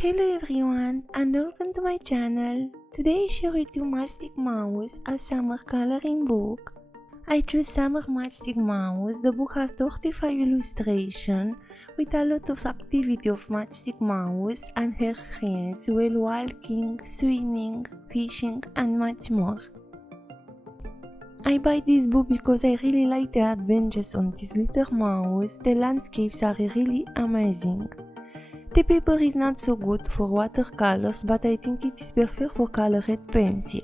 Hello everyone and welcome to my channel. Today I share with you Matchstick Mouse, a summer coloring book. I chose Summer Matchstick Mouse. The book has 35 illustrations with a lot of activity of Matchstick Mouse and her friends while walking, swimming, fishing and much more. I buy this book because I really like the adventures on this little mouse. The landscapes are really amazing. The paper is not so good for watercolors, but I think it is perfect for colored pencil.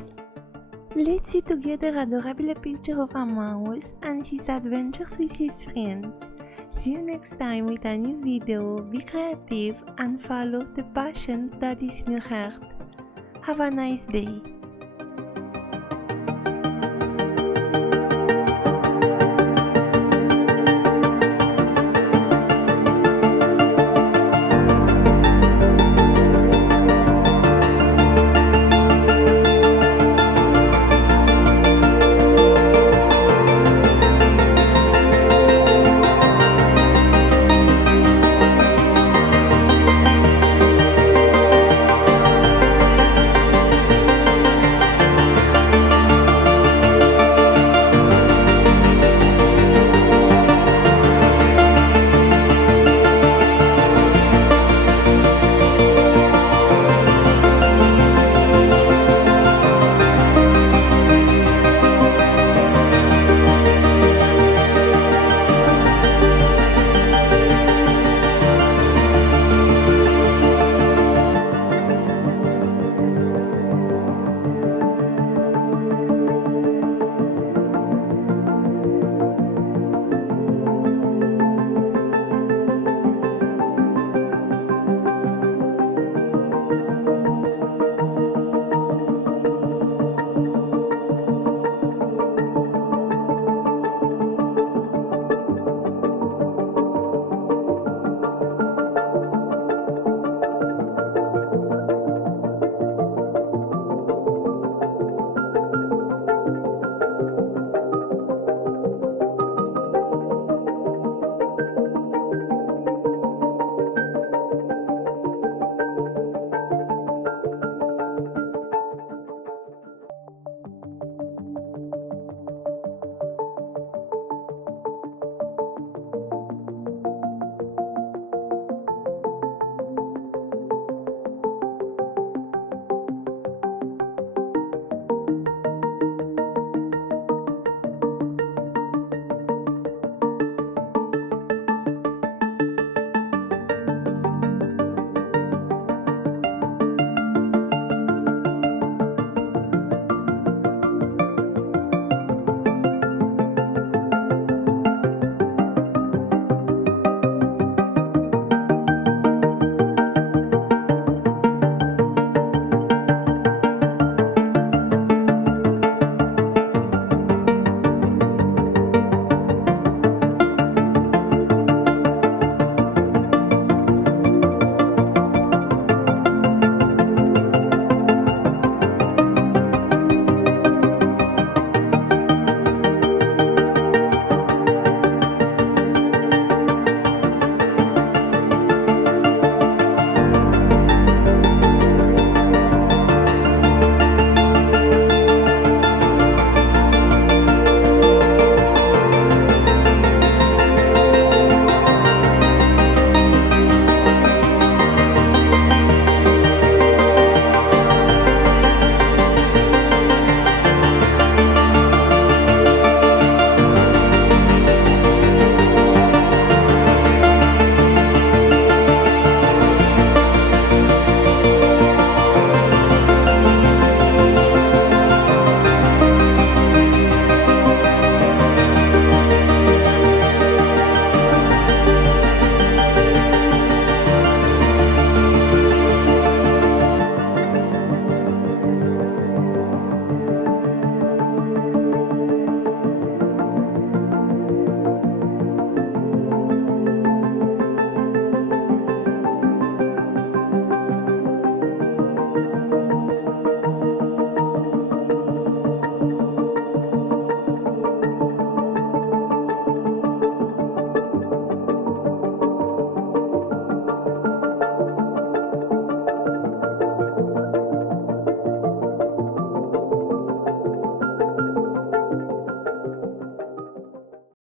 Let's see together adorable picture of a mouse and his adventures with his friends. See you next time with a new video. Be creative and follow the passion that is in your heart. Have a nice day.